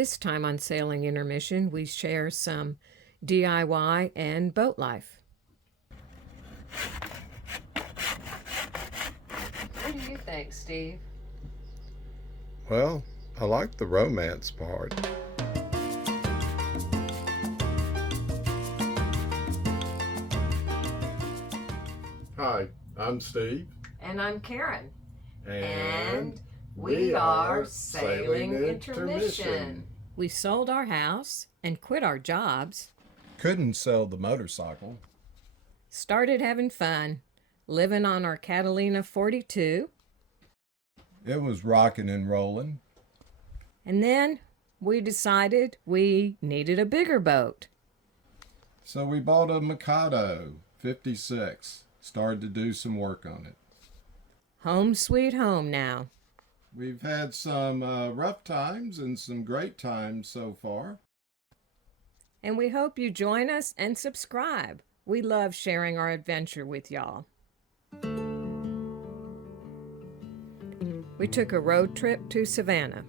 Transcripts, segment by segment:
This time on Sailing Intermission, we share some DIY and boat life. What do you think, Steve? Well, I like the romance part. Hi, I'm Steve. And I'm Karen. And we are Sailing Intermission. We sold our house and quit our jobs. Couldn't sell the motorcycle. Started having fun, living on our Catalina 42. It was rocking and rolling. And then we decided we needed a bigger boat. So we bought a Mikado 56. Started to do some work on it. Home sweet home now. We've had some rough times and some great times so far. And we hope you join us and subscribe. We love sharing our adventure with y'all. We took a road trip to Savannah.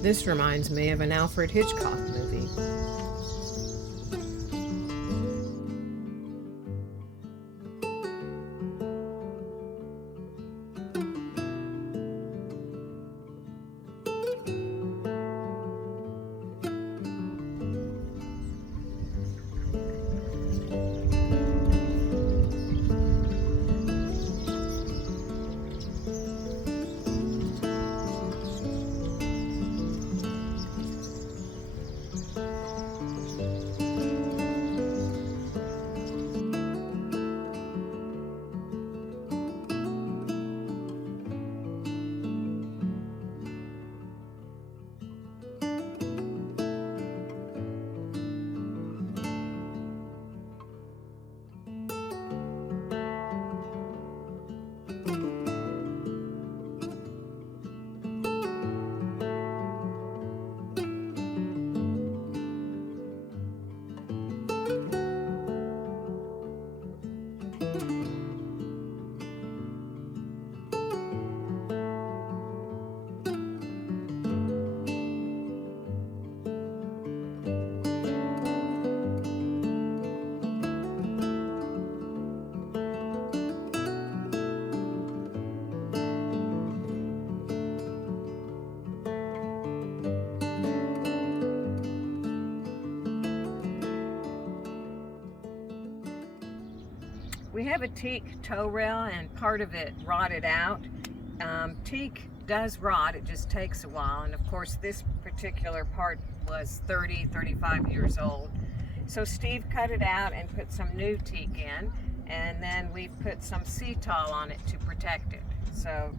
This reminds me of an Alfred Hitchcock movie. We have a teak tow rail and part of it rotted out. Teak does rot, it just takes a while, and of course this particular part was 35 years old. So Steve cut it out and put some new teak in, and then we put some cetol on it to protect it. So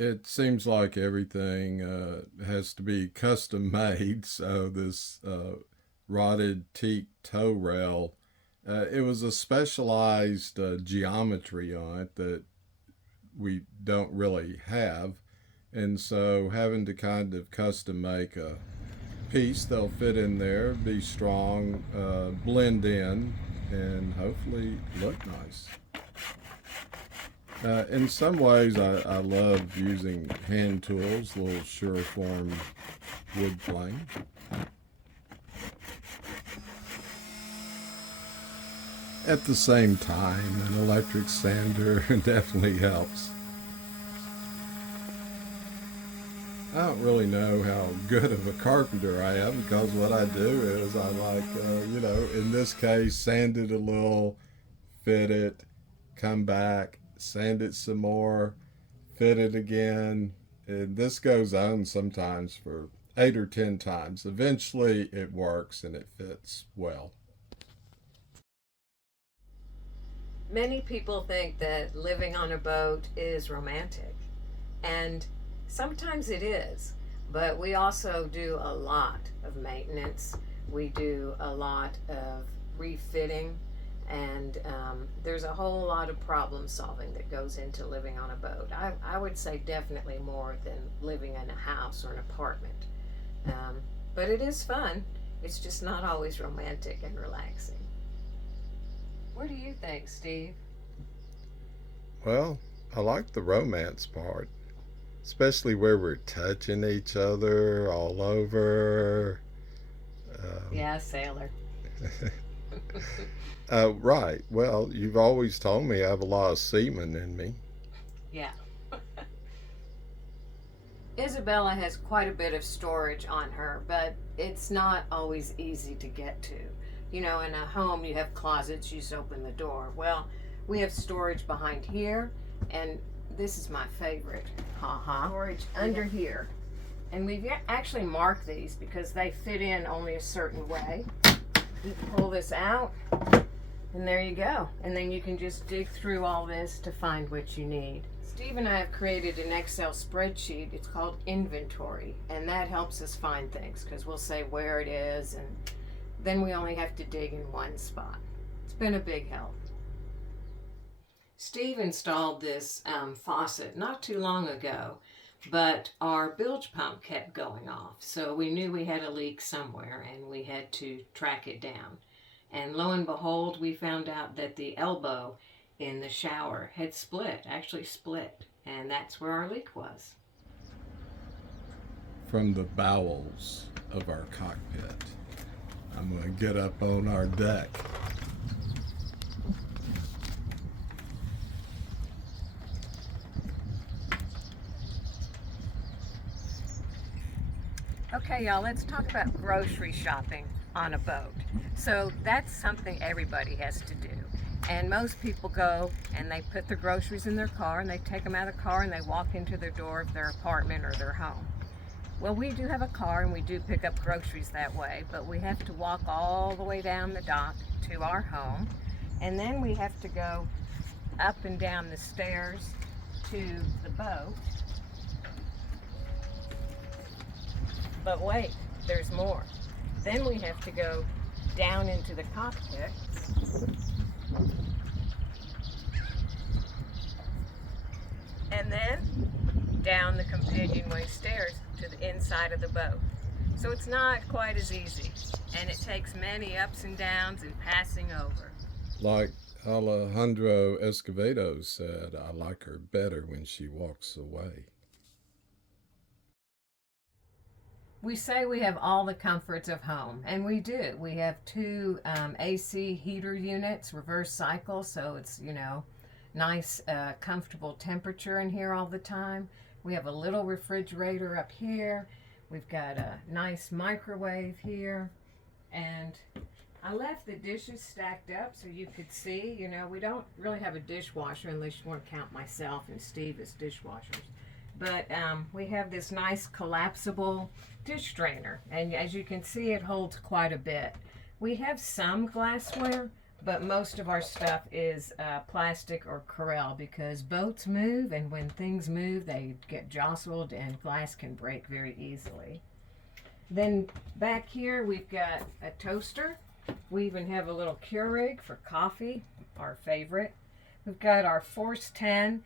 It seems like everything has to be custom made. So this rotted teak tow rail, it was a specialized geometry on it that we don't really have. And so having to kind of custom make a piece that'll fit in there, be strong, blend in, and hopefully look nice. In some ways, I love using hand tools, little Sureform wood plane. At the same time, an electric sander definitely helps. I don't really know how good of a carpenter I am, because what I do is I like, in this case, sand it a little, fit it, come back, sand it some more, fit it again, and this goes on sometimes for 8 or 10 times. Eventually it works and it fits well. many people think that living on a boat is romantic, and sometimes it is, but we also do a lot of maintenance. We do a lot of refitting, and there's a whole lot of problem solving that goes into living on a boat. I would say definitely more than living in a house or an apartment. But it is fun. It's just not always romantic and relaxing. What do you think, Steve? Well, I like the romance part, especially where we're touching each other all over. Yeah, sailor. Right. Well, you've always told me I have a lot of semen in me. Yeah. Isabella has quite a bit of storage on her, but it's not always easy to get to. You know, in a home you have closets, you just open the door. Well, we have storage behind here, and this is my favorite. Storage under here. And we've actually marked these because they fit in only a certain way. You pull this out, and there you go. And then you can just dig through all this to find what you need. Steve and I have created an Excel spreadsheet. It's called inventory, and that helps us find things because we'll say where it is, and then we only have to dig in one spot. It's been a big help. Steve installed this faucet not too long ago, but our bilge pump kept going off. So we knew we had a leak somewhere and we had to track it down. And lo and behold, we found out that the elbow in the shower had actually split. And that's where our leak was. From the bowels of our cockpit, I'm going to get up on our deck. Okay, y'all, let's talk about grocery shopping on a boat. So that's something everybody has to do. And most people go and they put their groceries in their car and they take them out of the car and they walk into the door of their apartment or their home. Well, we do have a car and we do pick up groceries that way, but we have to walk all the way down the dock to our home. And then we have to go up and down the stairs to the boat. But wait, there's more. Then we have to go down into the cockpit. And then down the companionway stairs to the inside of the boat. So it's not quite as easy, and it takes many ups and downs and passing over. Like Alejandro Escovedo said, I like her better when she walks away. We say we have all the comforts of home, and we do. We have two AC heater units, reverse cycle, so it's, you know, nice, comfortable temperature in here all the time. We have a little refrigerator up here. We've got a nice microwave here, and I left the dishes stacked up so you could see. You know, we don't really have a dishwasher unless you want to count myself and Steve as dishwashers. But we have this nice collapsible dish strainer, and as you can see, it holds quite a bit. We have some glassware, but most of our stuff is plastic or Corelle because boats move, and when things move, they get jostled and glass can break very easily. Then back here, we've got a toaster. We even have a little Keurig for coffee, our favorite. We've got our Force 10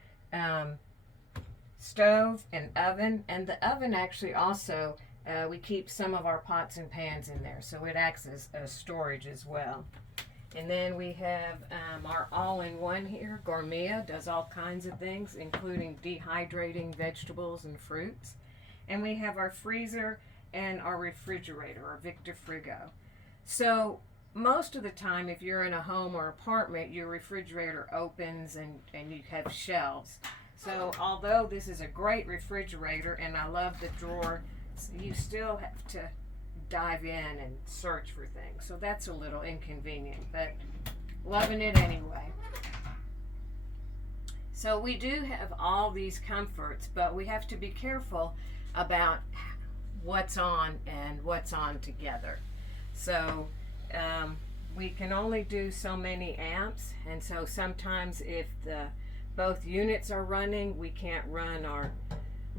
stove and oven, and the oven actually also we keep some of our pots and pans in there, so it acts as storage as well. And then we have our all-in-one here. Gourmet does all kinds of things, including dehydrating vegetables and fruits. And we have our freezer and our refrigerator, our Victor Frigo. So most of the time, if you're in a home or apartment, your refrigerator opens and you have shelves. So although this is a great refrigerator and I love the drawer, you still have to dive in and search for things. So that's a little inconvenient, but loving it anyway. So we do have all these comforts, but we have to be careful about what's on and what's on together. So we can only do so many amps, and so sometimes if both units are running, we can't run our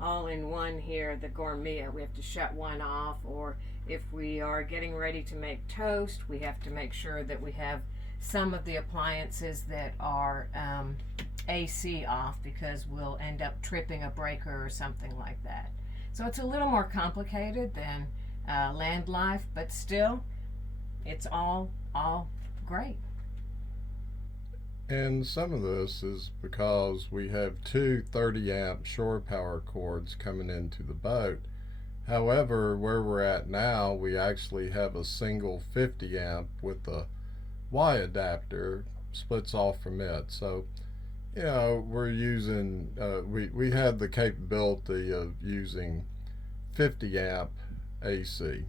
all-in-one here, the Gourmet. We have to shut one off, or If we are getting ready to make toast, we have to make sure that we have some of the appliances that are AC off, because we'll end up tripping a breaker or something like that. So it's a little more complicated than land life, but still, it's all great. And some of this is because we have two 30-amp shore power cords coming into the boat. However, where we're at now, we actually have a single 50-amp with the Y adapter splits off from it. So, you know, we're using, we have the capability of using 50-amp AC.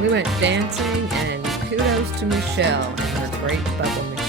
We went dancing, and kudos to Michelle and her great bubble machine.